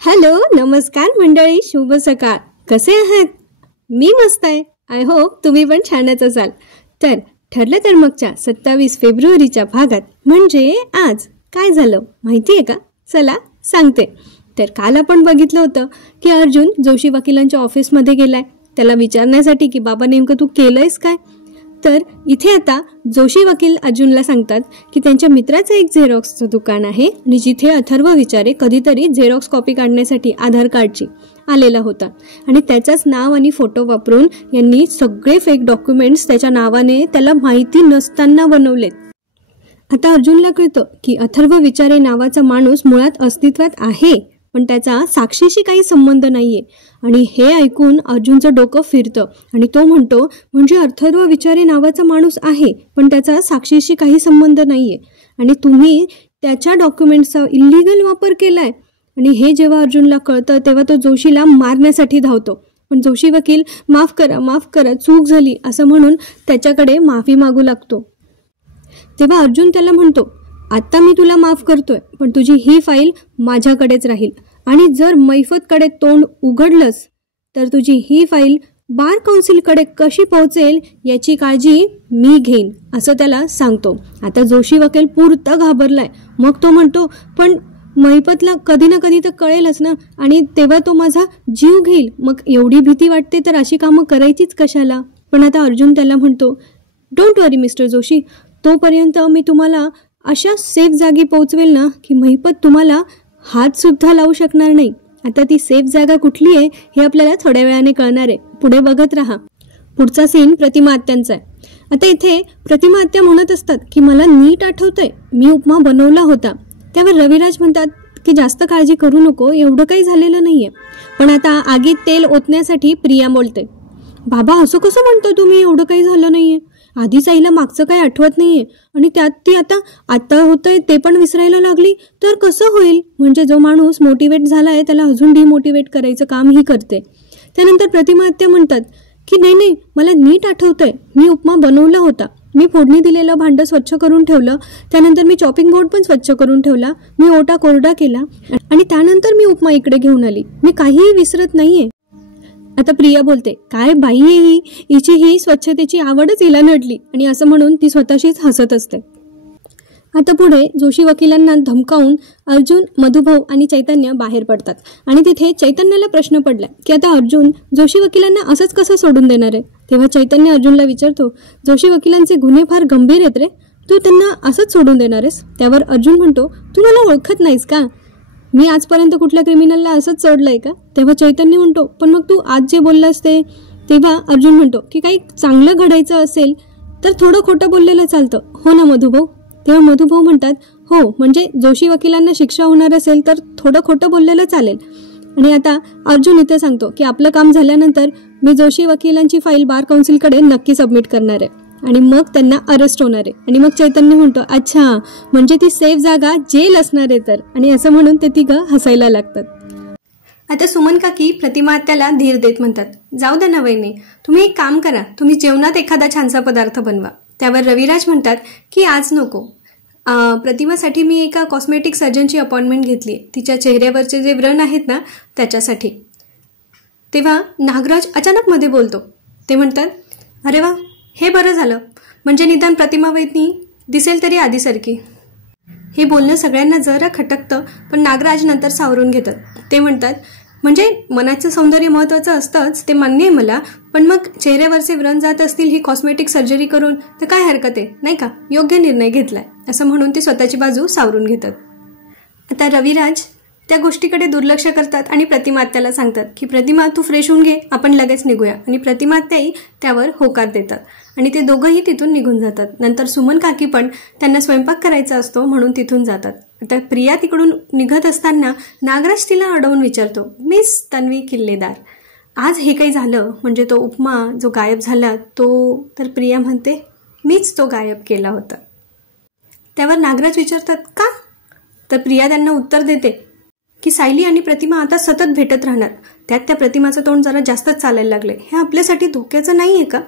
Hello, नमस्कार मंडळी, शुभ सकाळ. कसे आहात? मी मस्त आहे. आय होप तुम्ही पण छानच असाल. तर ठरलं तर मगच्या 27 फेब्रुवारीच्या भागात म्हणजे आज काय झालं माहिती आहे का? चला सांगते. तर काल आपण बघितलं होतं की अर्जुन जोशी वकिलांच्या ऑफिसमध्ये गेलाय त्याला विचारण्यासाठी की बाबा नेमकं तू केलंयस काय. तर इथे आता जोशी वकील अर्जुनला सांगतात की त्यांच्या मित्राचं एक झेरॉक्सचं दुकान आहे आणि जिथे अथर्व विचारे कधीतरी झेरॉक्स कॉपी काढण्यासाठी आधार कार्डची आलेला होता आणि त्याचाच नाव आणि फोटो वापरून यांनी सगळे फेक डॉक्युमेंट्स त्याच्या नावाने त्याला माहिती नसताना बनवलेत. आता अर्जुनला कळतं की अथर्व विचारे नावाचा माणूस मुळात अस्तित्वात आहे पण त्याचा साक्षीशी काही संबंध नाहीये. आणि हे ऐकून अर्जुनचं डोकं फिरतं आणि तो म्हणतो म्हणजे अथर्व विचारे नावाचा माणूस आहे पण त्याचा साक्षीशी काही संबंध नाहीये आणि तुम्ही त्याच्या डॉक्युमेंट्सचा इल्लीगल वापर केलाय. आणि हे जेव्हा अर्जुनला कळतं तेव्हा तो जोशीला मारण्यासाठी धावतो. पण जोशी वकील माफ करा चूक झाली असं म्हणून त्याच्याकडे माफी मागू लागतो. तेव्हा अर्जुन त्याला म्हणतो आत्ता मी तुला माफ करतोय पण तुझी ही फाईल माझ्याकडेच राहील आणि जर मैफतकडे तोंड उघडलंस तर तुझी ही फाईल बार काउन्सिलकडे कशी पोहोचेल याची काळजी मी घेईन असं त्याला सांगतो. आता जोशी वकील पुरता घाबरलाय. मग तो म्हणतो पण मैफतला कधी ना कधी तर कळेलच ना आणि तेव्हा तो माझा जीव घेईल. मग एवढी भीती वाटते तर अशी कामं करायचीच कशाला. पण आता अर्जुन त्याला म्हणतो डोंट वरी मिस्टर जोशी, तोपर्यंत मी तुम्हाला अशा सेफ जागी पोहोचवेल ना की मैफत तुम्हाला हात सुद्धा लावू शकणार नाही. आता ती सेफ जागा कुठली आहे हे आपल्याला थोड्या वेळाने कळणार आहे. पुढे बघत राहा. पुढचा सीन प्रतिमा आत्यांचा आहे. आता इथे प्रतिमा आत्या म्हणत असतात की मला नीट आठवतंय मी उपमा बनवला होता. त्यावर रविराज म्हणतात की जास्त काळजी करू नको, एवढं काही झालेलं नाहीये. पण आता आगीत तेल ओतण्यासाठी प्रिया बोलते बाबा असं कसं म्हणतो तुम्ही, एवढं काही झालं नाहीये. आधीच आईला मागचं काही आठवत नाहीये आणि त्यात ती आता होतंय ते पण विसरायला लागली तर कसं होईल. म्हणजे जो माणूस मोटिवेट झालाय त्याला अजून डिमोटिवेट करायचं काम ही करते. त्यानंतर प्रतिमा आत्या म्हणतात की नाही मला नीट आठवतंय मी उपमा बनवला होता. मी फोडणी दिलेलं भांडं स्वच्छ करून ठेवलं, त्यानंतर मी चॉपिंग बोर्ड पण स्वच्छ करून ठेवला, मी ओटा कोरडा केला आणि त्यानंतर मी उपमा इकडे घेऊन आली. मी काहीही विसरत नाहीये. आता प्रिया बोलते काय बाई आहे हिची ही स्वच्छतेची आवडच हिला नडली आणि असं म्हणून ती स्वतःशीच हसत असते. आता पुढे जोशी वकिलांना धमकावून अर्जुन, मधुभाऊ आणि चैतन्य बाहेर पडतात आणि तिथे चैतन्याला प्रश्न पडला की आता अर्जुन जोशी वकिलांना असंच कसं सोडून देणार आहे. तेव्हा चैतन्य अर्जुनला विचारतो जोशी वकिलांचे गुन्हे फार गंभीर आहेत रे, तू त्यांना असंच सोडून देणार आहेस. त्यावर अर्जुन म्हणतो तू मला ओळखत नाहीस का, मी आजपर्यंत कुठल्या क्रिमिनलला असंच सोडलंय का. तेव्हा चैतन्य म्हणतो पण मग तू आज जे बोललास ते. तेव्हा अर्जुन म्हणतो की काही चांगलं घडायचं असेल तर थोडं खोटं बोललेलं चालतं हो ना मधुभाऊ. तेव्हा मधुभाऊ म्हणतात हो म्हणजे जोशी वकिलांना शिक्षा होणार असेल तर थोडं खोटं बोललेलं चालेल. आणि आता अर्जुन इथे सांगतो की आपलं काम झाल्यानंतर मी जोशी वकिलांची फाईल बार काउन्सिलकडे नक्की सबमिट करणार आहे आणि मग त्यांना अरेस्ट होणार आहे. आणि मग चैतन्य म्हणतो अच्छा म्हणजे ती सेफ जागा जेल असणार आहे तर. आणि असं म्हणून ते तिघं हसायला लागतात. आता सुमन काकी प्रतिमा आत्याला धीर देत म्हणतात जाऊ द्या ना वहिनी, तुम्ही एक काम करा, तुम्ही जेवणात एखादा छानसा पदार्थ बनवा. त्यावर रविराज म्हणतात की आज नको, प्रतिमासाठी मी एका कॉस्मेटिक सर्जनची अपॉइंटमेंट घेतली आहे, तिच्या चेहऱ्यावरचे जे व्रण आहेत ना त्याच्यासाठी. तेव्हा नागराज अचानक मध्ये बोलतो. ते म्हणतात अरे वा हे बरं झालं, म्हणजे निदान प्रतिमा वहिनी दिसेल तरी आधीसारखी. हे बोलणं सगळ्यांना जरा खटकतं पण नागराज नंतर सावरून घेतात. ते म्हणतात म्हणजे मनाचं सौंदर्य महत्त्वाचं असतंच ते मान्य आहे मला, पण मग चेहऱ्यावरचे व्रण जात असतील ही कॉस्मेटिक सर्जरी करून तर काय हरकत आहे नाही का, योग्य निर्णय घेतलाय असं म्हणून ते स्वतःची बाजू सावरून घेतात. आता रविराज त्या गोष्टीकडे दुर्लक्ष करतात आणि प्रतिमा आत्याला सांगतात की प्रतिमा तू फ्रेश होऊन घे, आपण लगेच निघूया. आणि प्रतिमा आत्याही त्यावर होकार देतात आणि ते दोघंही तिथून निघून जातात. नंतर सुमन काकी पण त्यांना स्वयंपाक करायचा असतो म्हणून तिथून जातात. आता प्रिया तिकडून निघत असताना नागराज तिला अडवून विचारतो मिस तन्वी किल्लेदार आज हे काही झालं म्हणजे तो उपमा जो गायब झाला तो. तर प्रिया म्हणते मीच तो गायब केला होता. त्यावर नागराज विचारतात का. तर प्रिया त्यांना उत्तर देते की सायली आणि प्रतिमा आता सतत भेटत राहणार, त्यात त्या प्रतिमाचं तोंड जरा जास्तच चालायला लागले, हे आपल्यासाठी धोक्याचं नाही आहे का.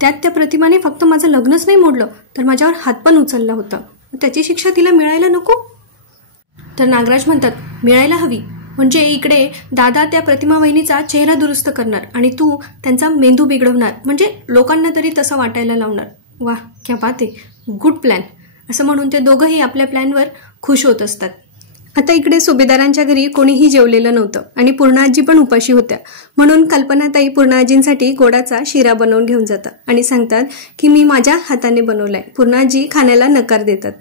त्यात त्या प्रतिमाने फक्त माझं लग्नच नाही मोडलं तर माझ्यावर हात पण उचलला होता, त्याची शिक्षा तिला मिळायला नको. तर नागराज म्हणतात मिळायला हवी म्हणजे इकडे दादा त्या प्रतिमा वहिनीचा चेहरा दुरुस्त करणार आणि तू त्यांचा मेंदू बिघडवणार, म्हणजे लोकांना तरी तसं वाटायला लावणार. वा क्या बात आहे, गुड प्लॅन, असं म्हणून ते दोघंही आपल्या प्लॅनवर खुश होत असतात. आता इकडे सुभेदारांच्या घरी कोणीही जेवलेलं नव्हतं आणि पूर्णाजी पण उपाशी होत्या. म्हणून कल्पनाताई पूर्णाजींसाठी गोडाचा शिरा बनवून घेऊन जातात आणि सांगतात की मी माझ्या हाताने बनवलाय. पूर्णाजी खाण्याला नकार देतात.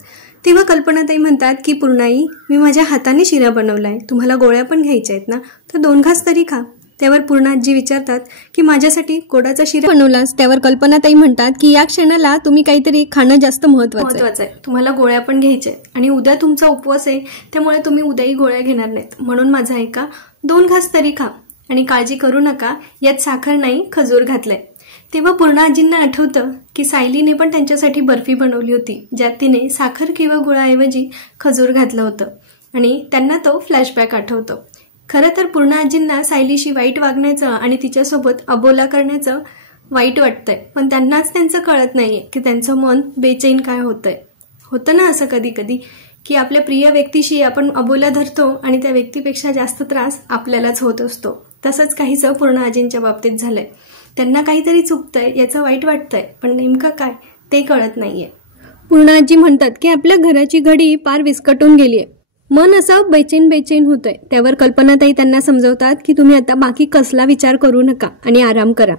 तेव्हा कल्पनाताई म्हणतात की पूर्णाई, मी माझ्या हाताने शिरा बनवलाय, तुम्हाला गोळ्या पण घ्यायच्या आहेत ना, तर 2 घास तरी खा. त्यावर पूर्णाजी विचारतात की माझ्यासाठी गोडाचा शिरा बनवलास. त्यावर कल्पनाताई म्हणतात की या क्षणाला तुम्ही काहीतरी खाणं जास्त महत्वाचं आहे, तुम्हाला गोळ्या पण घ्यायच्या आहेत आणि उद्या तुमचा उपवास आहे, त्यामुळे तुम्ही उद्याही गोळ्या घेणार नाहीत. म्हणून माझा ऐका, 2 घास तरी खा आणि काळजी करू नका, यात साखर नाही खजूर घातलंय. तेव्हा पूर्णाजींना आठवतं की सायलीने पण त्यांच्यासाठी बर्फी बनवली होती, ज्यात तिने साखर किंवा गुळाऐवजी खजूर घातलं होतं आणि त्यांना तो फ्लॅशबॅक आठवतो. खरं तर पूर्णाजींना सायलीशी वाईट वागण्याचं आणि तिच्यासोबत अबोला करण्याचं वाईट वाटतंय, पण त्यांनाच त्यांचं कळत नाहीये की त्यांचं मन बेचैन काय होतंय. होतं ना असं कधी कधी की आपल्या प्रिय व्यक्तीशी आपण अबोला धरतो आणि त्या व्यक्तीपेक्षा जास्त त्रास आपल्यालाच होत असतो. तसंच काहीसं पूर्णाजींच्या बाबतीत झालंय. त्यांना काहीतरी चुकतंय, याचं वाईट वाटतंय, पण नेमकं काय ते कळत नाहीये. पूर्णाजी म्हणतात की आपल्या घराची घडी पार विस्कटून गेलीये, मन असं बेचैन होतंय. त्यावर कल्पनाताई त्यांना समजवतात की तुम्ही आता बाकी कसला विचार करू नका आणि आराम करा.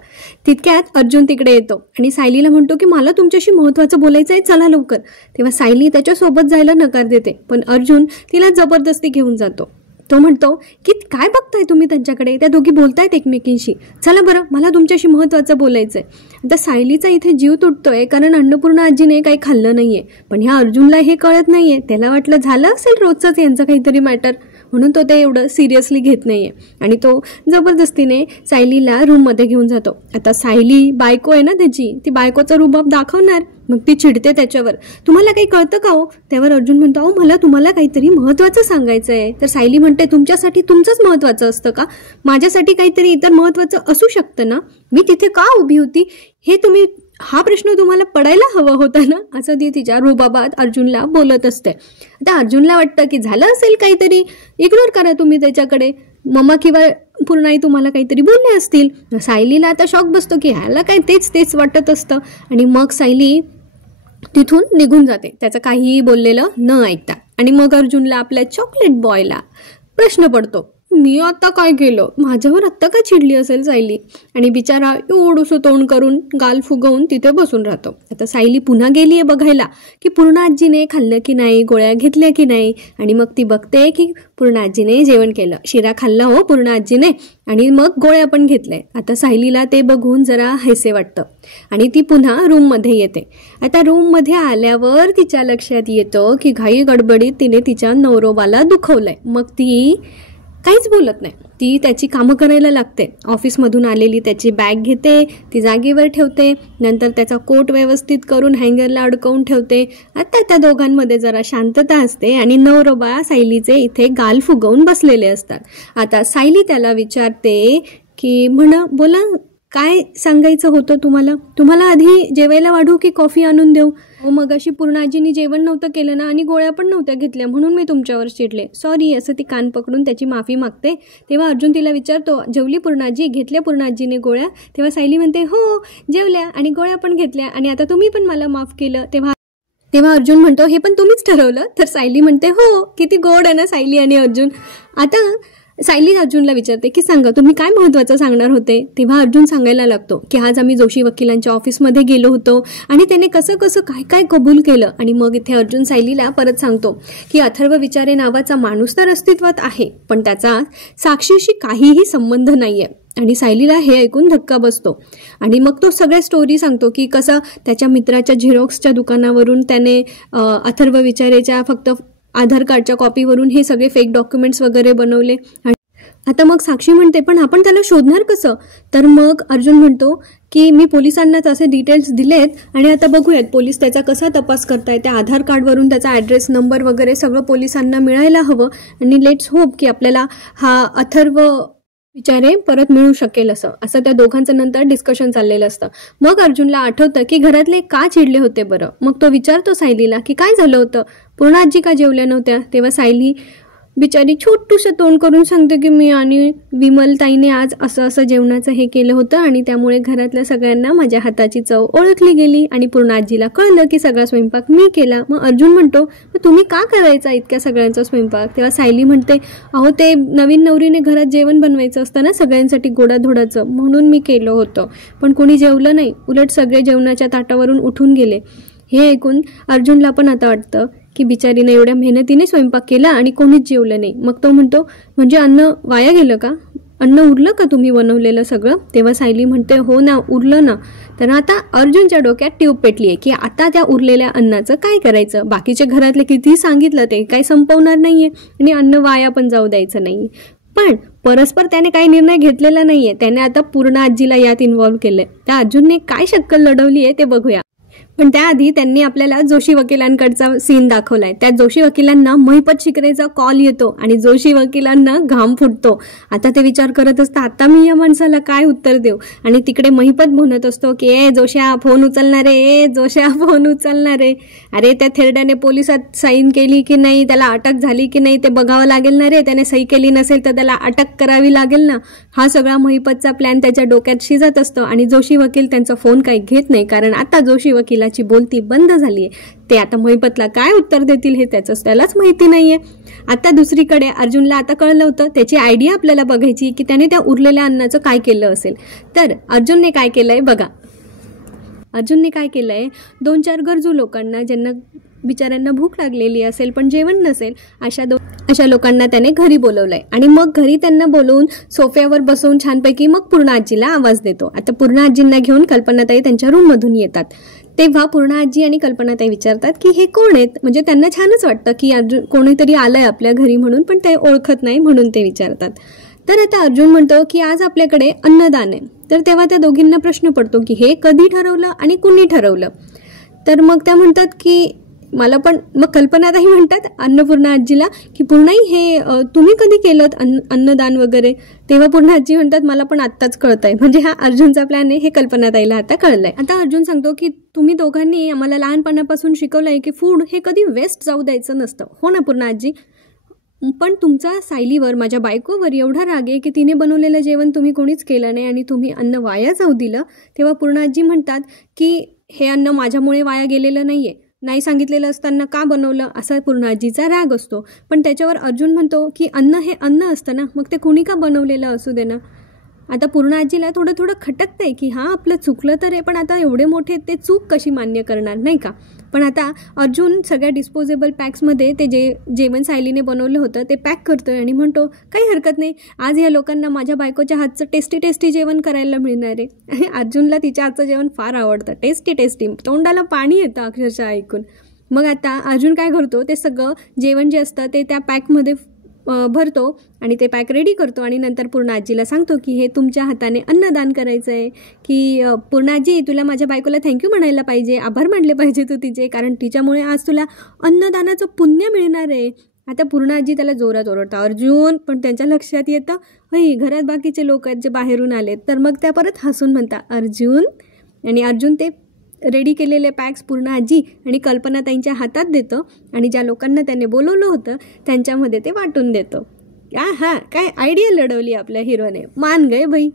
तितक्यात अर्जुन तिकडे येतो आणि सायलीला म्हणतो की मला तुमच्याशी महत्वाचं बोलायचं आहे, चला लवकर. तेव्हा सायली त्याच्यासोबत जायला नकार देते, पण अर्जुन तिला जबरदस्ती घेऊन जातो. तो म्हणतो की काय बघताय तुम्ही त्यांच्याकडे, त्या दोघी बोलतायत एकमेकींशी, चला बरं मला तुमच्याशी महत्वाचं बोलायचंय. आता सायलीचा इथे जीव तुटतोय कारण अन्नपूर्णा आजीने काही खाल्लं नाहीये, पण ह्या अर्जुनला हे कळत नाहीये. त्याला वाटलं झालं असेल रोजचंच यांचं काहीतरी मॅटर, म्हणून तो ते एवढं सिरियसली घेत नाहीये आणि तो जबरदस्तीने सायलीला रूममध्ये घेऊन जातो. आता सायली बायको आहे ना त्याची, ती बायकोचा रुबाब दाखवणार, मग ती चिडते त्याच्यावर, तुम्हाला काही कळतं का हो. त्यावर अर्जुन म्हणतो अहो मला तुम्हाला काहीतरी महत्वाचं सांगायचं आहे. तर सायली म्हणते तुमच्यासाठी तुमचंच महत्वाचं असतं का, माझ्यासाठी काहीतरी इतर महत्वाचं असू शकतं ना, मी तिथे का उभी होती हे तुम्ही, हा प्रश्न तुम्हाला पडायला हवा होता ना, असं ती तिच्या रुबाबात अर्जुनला बोलत असते. आता अर्जुनला वाटतं की झालं असेल काहीतरी, इग्नोर करा तुम्ही त्याच्याकडे, मम्मा किंवा पूर्णाई तुम्हाला काहीतरी बोलले असतील. सायलीला आता शॉक बसतो की ह्याला काय तेच वाटत असतं आणि मग सायली तिथून निघून जाते त्याचं काहीही बोललेलं न ऐकता. आणि मग अर्जुनला आपल्या चॉकलेट बॉयला प्रश्न पडतो, मी आता काय केलं, माझ्यावर आत्ता का चिडली असेल सायली, आणि बिचारा एवढंसं तोंड करून गाल फुगवून तिथे बसून राहतो. आता सायली पुन्हा गेली आहे बघायला की पूर्णाजीने खाल्लं की नाही, गोळ्या घेतल्या की नाही, आणि मग ती बघते की पूर्णाजीने जेवण केलं, शिरा खाल्ला हो पूर्णाजीने, आणि मग गोळ्या पण घेतल्या. आता सायलीला ते बघून जरा हैसे वाटतं आणि ती पुन्हा रूममध्ये येते. आता रूममध्ये आल्यावर तिच्या लक्षात येतं की घाई गडबडीत तिने तिच्या नवरोबाला दुखवलंय. मग ती काहीच बोलत नाही, ती त्याची कामं करायला लागते. ऑफिसमधून आलेली त्याची बॅग घेते, ती जागेवर ठेवते, नंतर त्याचा कोट व्यवस्थित करून हँगरला अडकवून ठेवते. आता त्या दोघांमध्ये जरा शांतता असते आणि नवरोबा सायलीचे इथे गाल फुगवून बसलेले असतात. आता सायली त्याला विचारते की बोला काय सांगायचं होतं तुम्हाला आधी जेवायला वाढू की कॉफी आणून देऊ. मग अशी पूर्णाजींनी जेवण नव्हतं केलं ना आणि गोळ्या पण नव्हत्या घेतल्या म्हणून मी तुमच्यावर चिडले, सॉरी, असं ती कान पकडून त्याची माफी मागते. तेव्हा अर्जुन तिला विचारतो जेवली पूर्णाजी, घेतल्या पूर्णाजीने गोळ्या. तेव्हा सायली म्हणते हो जेवल्या आणि गोळ्या पण घेतल्या आणि आता तुम्ही पण मला माफ केलं. तेव्हा अर्जुन म्हणतो हे पण तुम्हीच ठरवलं. तर सायली म्हणते हो, किती गोड आहे ना सायली आणि अर्जुन. आता सायली अर्जुनला विचारते की सांगा तुम्ही काय महत्वाचं सांगणार होते. तेव्हा अर्जुन सांगायला लागतो की आज आम्ही जोशी वकिलांच्या ऑफिसमध्ये गेलो होतो आणि त्याने कसं काय कबूल केलं. आणि मग इथे अर्जुन सायलीला परत सांगतो की अथर्व विचारे नावाचा माणूस तर अस्तित्वात आहे, पण त्याचा साक्षीशी काहीही संबंध नाहीये. आणि सायलीला हे ऐकून धक्का बसतो आणि मग तो सगळ्या स्टोरी सांगतो की कसं त्याच्या मित्राच्या झेरॉक्सच्या दुकानावरून त्याने अथर्व विचारेच्या फक्त आधार कार्डच्या कॉपीवरून हे सगळे फेक डॉक्युमेंट्स वगैरे बनवले. आता मग साक्षी म्हणते पण आपण त्याला शोधणार कसं. तर मग अर्जुन म्हणतो की मी पोलिसांना तसे डिटेल्स दिलेत आणि आता बघूयात पोलीस त्याचा कसा तपास करतायत. त्या आधार कार्डवरून त्याचा ॲड्रेस नंबर वगैरे सगळं पोलिसांना मिळायला हवं आणि लेट्स होप की आपल्याला हा अथर्व विचारे परत मिळू शकेल. असं त्या दोघांचं नंतर डिस्कशन चाललेलं असतं. मग अर्जुनला आठवतं की घरातले का चिडले होते बरं. मग तो विचारतो सायलीला की काय झालं होतं, पूर्णाजी का जेवल्या नव्हत्या. तेव्हा सायली बिचारी छोटूसं तोंड करून सांगते की मी आणि विमलताईने आज असं असं जेवणाचं हे केलं होतं आणि त्यामुळे घरातल्या सगळ्यांना माझ्या हाताची चव ओळखली गेली आणि पूर्ण आजीला कळलं की सगळा स्वयंपाक मी केला. मग अर्जुन म्हणतो मग तुम्ही का करायचा इतक्या सगळ्यांचा स्वयंपाक? तेव्हा सायली म्हणते अहो ते नवीन नवरीने घरात जेवण बनवायचं असतं ना सगळ्यांसाठी गोडाधोडाचं, म्हणून मी केलं होतं. पण कोणी जेवलं नाही, उलट सगळे जेवणाच्या ताटावरून उठून गेले. हे ऐकून अर्जुनला पण आता वाटतं की बिचारीने एवढ्या मेहनतीने स्वयंपाक केला आणि कोणीच जेवलं नाही. मग तो म्हणतो म्हणजे अन्न वाया गेलं का? अन्न उरलं का तुम्ही बनवलेलं सगळं? तेव्हा सायली म्हणते हो ना, उरलं ना. तर आता अर्जुनच्या डोक्यात ट्यूब पेटली आहे की आता त्या उरलेल्या अन्नाचं काय करायचं. बाकीच्या घरातले कितीही सांगितलं ते काही संपवणार नाहीये आणि अन्न वाया पण जाऊ द्यायचं नाही. पण परस्पर त्याने काही निर्णय घेतलेला नाहीये. त्याने आता पूर्ण आजीला यात इन्व्हॉल्व्ह केलंय. त्या अर्जुनने काय शक्कल लढवली आहे ते बघूया. पण त्याआधी त्यांनी आपल्याला जोशी वकिलांकडचा सीन दाखवलाय. त्या जोशी वकिलांना महिपत शिकरेचा कॉल येतो आणि जोशी वकिलांना घाम फुटतो. आता ते विचार करत असतात आता मी या माणसाला काय उत्तर देऊ. आणि तिकडे महिपत म्हणत असतो की ए जोशा फोन उचलणारे, ए जोशा फोन उचलणारे. अरे त्या थेरड्याने पोलिसात साईन केली की नाही, त्याला अटक झाली की नाही ते बघावं लागेल ना रे. त्याने सही केली नसेल तर त्याला अटक करावी लागेल ना. हा सगळा महिपतचा प्लॅन त्याच्या डोक्यात शिजत असतो आणि जोशी वकील त्यांचा फोन काही घेत नाही, कारण आता जोशी वकिलाची बोलती बंद झालीये. ते आता महिपतला काय उत्तर देतील हे त्यालाच माहिती नाहीये. आता दुसरीकडे अर्जुनला आता कळलं होतं, त्याची आयडिया आपल्याला बघायची की त्याने त्या उरलेल्या अन्नाचं काय केलं असेल. तर अर्जुनने काय केलंय बघा. अर्जुनने काय केलंय, 2-4 गरजू लोकांना ज्यांना बिचाऱ्यांना भूक लागलेली असेल पण जेवण नसेल अशा लोकांना त्याने घरी बोलवलंय आणि मग घरी त्यांना बोलवून सोफ्यावर बसवून छानपैकी मग पूर्ण आजीला आवाज देतो. आता पूर्ण आजींना घेऊन कल्पनाताई त्यांच्या रूममधून येतात. तेव्हा पूर्ण आजी आणि कल्पनाताई विचारतात की हे कोण आहेत. म्हणजे त्यांना छानच वाटतं की अर्जुन कोणीतरी आलंय आपल्या घरी म्हणून, पण ते ओळखत नाही म्हणून ते विचारतात. तर आता अर्जुन म्हणतो की आज आपल्याकडे अन्नदान आहे. तर तेव्हा त्या दोघींना प्रश्न पडतो की हे कधी ठरवलं आणि कुणी ठरवलं. तर मग त्या म्हणतात की मला पण, मग कल्पनाताई म्हणतात अन्नपूर्णा आजीला की पूर्णाई हे तुम्ही कधी केलं अन्नदान वगैरे. तेव्हा पूर्ण आजी म्हणतात मला पण आत्ताच कळतंय. म्हणजे हा अर्जुनचा प्लॅन आहे हे कल्पनाताईला आता कळलंय. आता अर्जुन सांगतो की तुम्ही दोघांनी आम्हाला लहानपणापासून शिकवलंय की फूड हे कधी वेस्ट जाऊ द्यायचं नसतं. हो ना पूर्ण आजी? पण तुमचा सायलीवर, माझ्या बायकोवर एवढा राग आहे की तिने बनवलेलं जेवण तुम्ही कोणीच केलं नाही आणि तुम्ही अन्न वाया जाऊ दिलं. तेव्हा पूर्ण आजी म्हणतात की हे अन्न माझ्यामुळे वाया गेलेलं नाहीये, नाही सांगितलेलं असताना का बनवलं, असा पूर्ण आजीचा राग असतो. पण त्याच्यावर अर्जुन म्हणतो की अन्न हे अन्न असतं ना, मग ते कुणी का बनवलेलं असू दे ना. आता पूर्ण आजीला थोडं खटकतंय की हां आपलं चुकलं तर आहे, पण आता एवढे मोठे ते चूक कशी मान्य करणार नाही का. पण आता अर्जुन सगळ्या डिस्पोजेबल पॅक्समध्ये ते जेवण सायलीने बनवलं होतं ते पॅक करतोय आणि म्हणतो काही हरकत नाही, आज या लोकांना माझ्या बायकोच्या हातचं टेस्टी जेवण करायला मिळणार आहे. अर्जुनला तिच्या हातचं जेवण फार आवडतं, टेस्टी, तोंडाला पाणी येतं अक्षरशः ऐकून. मग आता अर्जुन काय करतो, ते सगळं जेवण जे असतं ते त्या पॅकमध्ये भरतो आणि ते पॅक रेडी करतो आणि नंतर पूर्ण आजीला सांगतो की हे तुमच्या हाताने अन्नदान करायचं आहे. की पूर्ण आजी तुला माझ्या बायकोला थँक्यू म्हणायला पाहिजे, आभार मानले पाहिजे तू तिचे, कारण तिच्यामुळे आज तुला अन्नदानाचं पुण्य मिळणार आहे. आता पूर्ण आजी त्याला जोरात ओरडतं अर्जुन, पण त्यांच्या लक्षात येतं हई घरात बाकीचे लोक आहेत जे बाहेरून आलेत. तर मग त्या परत हसून म्हणतात अर्जुन, आणि अर्जुन ते रेडी केलेले पॅक्स पूर्ण आजी आणि कल्पनाताईंच्या हातात देतो आणि ज्या लोकांना त्याने बोलवलं होतं त्यांच्यामध्ये ते वाटून देतो. काय आयडिया लढवली आपल्या हिरोने, मान गए भाई.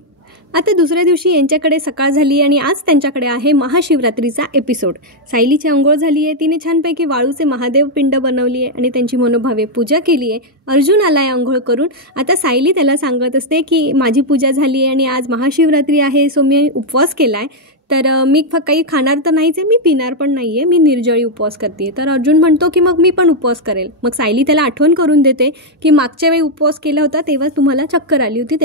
आता दुसऱ्या दिवशी यांच्याकडे सकाळ झाली आणि आज त्यांच्याकडे आहे महाशिवरात्रीचा एपिसोड. सायलीची अंघोळ झाली आहे, तिने छानपैकी वाळूचे महादेव पिंड बनवली आहे आणि त्यांची मनोभावे पूजा केली आहे. अर्जुन आला आहे अंघोळ करून. आता सायली त्याला सांगत असते की माझी पूजा झाली आहे आणि आज महाशिवरात्री आहे, सो मी उपवास केला आहे. तर मी काही खाणार तर नाहीच आहे, मी पिणार पण नाही आहे, मी निर्जळी उपवास करते. तर अर्जुन म्हणतो की मग मी पण उपवास करेल. मग सायली त्याला आठवण करून देते की मागच्या वेळी उपवास केला होता तेव्हा तुम्हाला चक्कर आली होती,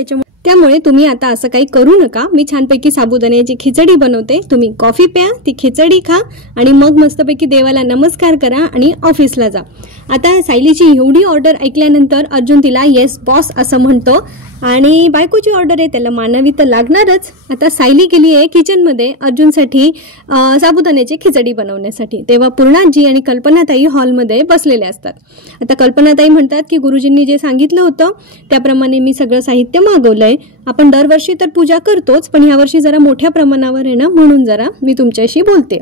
त्यामुळे तुम्ही आता असं काही करू नका. मी छानपैकी साबुदाण्याची खिचडी बनवते, तुम्ही कॉफी प्या, ती खिचडी खा आणि मग मस्तपैकी देवाला नमस्कार करा आणि ऑफिसला जा. आता सायलीची एवढी ऑर्डर ऐकल्यानंतर अर्जुन तिला येस बॉस असं म्हणतो आणि बायकोची ऑर्डर आहे त्याला मानावी तर लागणारच. आता सायली गेली आहे किचनमध्ये अर्जुनसाठी साबुदाण्याची खिचडी बनवण्यासाठी. तेव्हा पूर्णाजी आणि कल्पनाताई हॉलमध्ये बसलेले असतात. आता कल्पनाताई म्हणतात की गुरुजींनी जे सांगितलं होतं त्याप्रमाणे मी सगळं साहित्य मागवलंय. आपण दरवर्षी तर पूजा करतोच, पण यावर्षी जरा मोठ्या प्रमाणावर आहे ना, म्हणून जरा मी तुमच्याशी बोलते.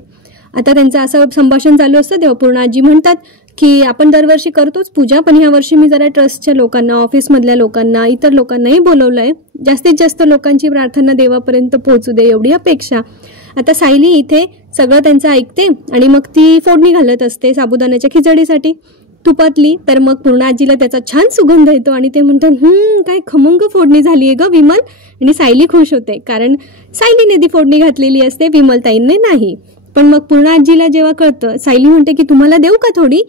आता त्यांचं असं संभाषण चालू असतं तेव्हा पूर्णाजी म्हणतात की आपण दरवर्षी करतोच पूजा, पण ह्या वर्षी मी जरा ट्रस्टच्या लोकांना, ऑफिसमधल्या लोकांना, इतर लोकांनाही बोलवलंय. जास्तीत जास्त लोकांची प्रार्थना देवापर्यंत पोहोचू दे एवढी अपेक्षा. आता सायली इथे सगळं त्यांचं ऐकते आणि मग ती फोडणी घालत असते साबुदाण्याच्या खिचडीसाठी तुपातली. तर मग पूर्ण आजीला त्याचा छान सुगंध येतो आणि ते म्हणतात काय खमंग फोडणी झाली आहे ग विमल. आणि सायली खुश होते, कारण सायलीने ती फोडणी घातलेली असते, विमलताईंने नाही. पण मग पूर्ण आजीला जेव्हा कळतं, सायली म्हणते की तुम्हाला देऊ का थोडी,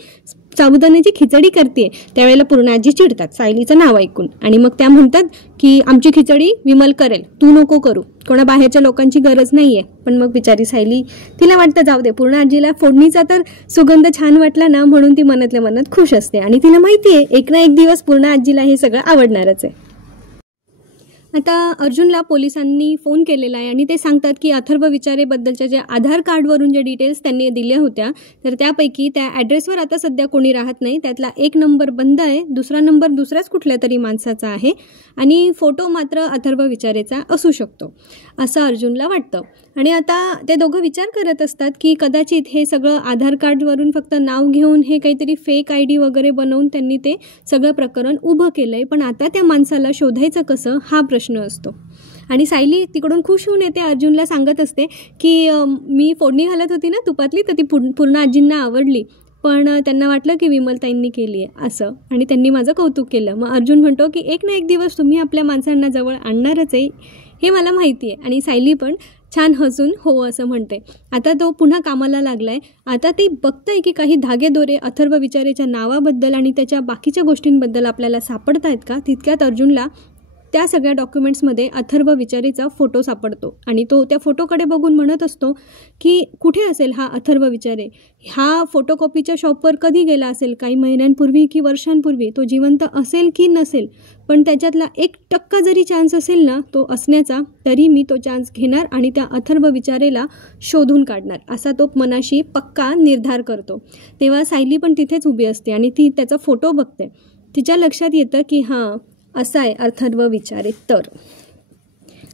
साबुदाण्याची खिचडी करते. त्यावेळेला पूर्ण आजी चिडतात सायलीचं नाव ऐकून आणि मग त्या म्हणतात की आमची खिचडी विमल करेल, तू नको करू, कोणा बाहेरच्या लोकांची गरज नाहीये. पण मग बिचारी सायली, तिला वाटतं जाऊ दे, पूर्ण आजीला फोडणीचा तर सुगंध छान वाटला ना, म्हणून ती मनातल्या मनात खुश असते आणि तिला माहिती आहे एक ना एक दिवस पूर्ण आजीला हे सगळं आवडणारच आहे. आता अर्जुनला पोलिसांनी फोन केलेला आहे आणि ते सांगतात की अथर्व विचारेबद्दलच्या ज्या आधार कार्डवरून जे डिटेल्स त्यांनी दिल्या होत्या, तर त्यापैकी त्या ॲड्रेसवर आता सध्या कोणी राहत नाही. त्यातला एक नंबर बंद आहे, दुसरा नंबर दुसऱ्याच कुठल्या तरी माणसाचा आहे आणि फोटो मात्र अथर्व विचारेचा असू शकतो असं अर्जुनला वाटतं. आणि आता ते दोघं विचार करत असतात की कदाचित हे सगळं आधार कार्डवरून फक्त नाव घेऊन हे काहीतरी फेक ID वगैरे बनवून त्यांनी ते सगळं प्रकरण उभं केलं आहे. पण आता त्या माणसाला शोधायचं कसं हा प्रश्न असतो. आणि सायली तिकडून खुश होऊन येते, अर्जुनला सांगत असते की मी फोडणी घालत होती ना तुपातली, तर ती पूर्ण आजींना आवडली, पण त्यांना वाटलं की विमलताईंनी केली आहे असं, आणि त्यांनी माझं कौतुक केलं. मग अर्जुन म्हणतो की एक ना एक दिवस तुम्ही आपल्या माणसांना जवळ आणणारच आहे हे मला माहिती आहे. आणि सायली पण छान हसून हो असं म्हणते. आता तो पुन्हा कामाला लागलाय. आता ती बघताय की काही धागेदोरे अथर्व विचारेच्या नावाबद्दल आणि त्याच्या बाकीच्या गोष्टींबद्दल आपल्याला सापडत आहेत का. तितक्यात अर्जुनला त्या सगळ्या डॉक्युमेंट्समध्ये अथर्व विचारेचा फोटो सापडतो आणि तो त्या फोटोकडे बघून म्हणत असतो की कुठे असेल हा अथर्व विचारे, हा फोटोकॉपीच्या शॉपवर कधी गेला असेल, काही महिन्यांपूर्वी की वर्षांपूर्वी, तो जिवंत असेल की नसेल, पण त्याच्यातला 1% जरी चान्स असेल ना तो असण्याचा, तरी मी तो चान्स घेणार आणि त्या अथर्व विचारेला शोधून काढणार असा तो मनाशी पक्का निर्धार करतो. तेव्हा सायली पण तिथेच उभी असते आणि ती त्याचा फोटो बघते. तिच्या लक्षात येतं की हां असा आहे अथर्व विचारे तर.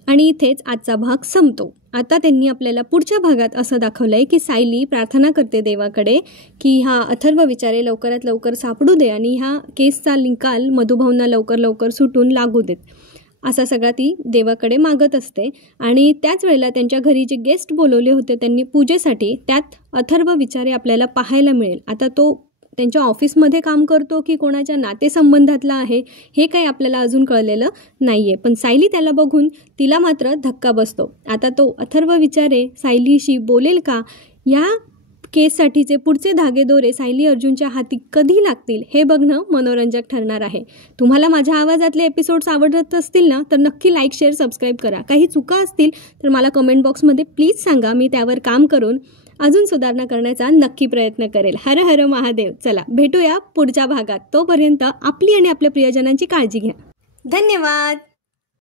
आणि इथेच आजचा भाग संपतो. आता त्यांनी आपल्याला पुढच्या भागात असं दाखवलं आहे की सायली प्रार्थना करते देवाकडे की हा अथर्व विचारे लवकरात लवकर सापडू दे आणि ह्या केसचा निकाल मधुभाऊंना लवकर लवकर सुटून लागू देत, असा सगळा ती देवाकडे मागत असते. आणि त्याच वेळेला त्यांच्या घरी जे गेस्ट बोलवले होते त्यांनी पूजेसाठी, त्यात अथर्व विचारे आपल्याला पाहायला मिळेल. आता तो त्यांच्या ऑफिसमध्ये काम करतो की कोणाच्या नातेसंबंधातला आहे हे काही आपल्याला अजून कळलेलं नाही आहे. पण सायली त्याला बघून तिला मात्र धक्का बसतो. आता तो अथर्व विचारे सायलीशी बोलेल का, या केससाठीचे पुढचे धागेदोरे सायली अर्जुनच्या हाती कधी लागतील हे बघणं मनोरंजक ठरणार आहे. तुम्हाला माझ्या आवाजातले एपिसोड्स आवडत असतील ना तर नक्की लाईक, शेअर, सबस्क्राईब करा. काही चुका असतील तर मला कमेंट बॉक्समध्ये प्लीज सांगा, मी त्यावर काम करून अजून सुधारणा करण्याचा नक्की प्रयत्न करेल. हर हर महादेव. चला भेटूया पुढच्या भागात. तोपर्यंत आपली आणि आपल्या प्रियजनांची काळजी घ्या. धन्यवाद.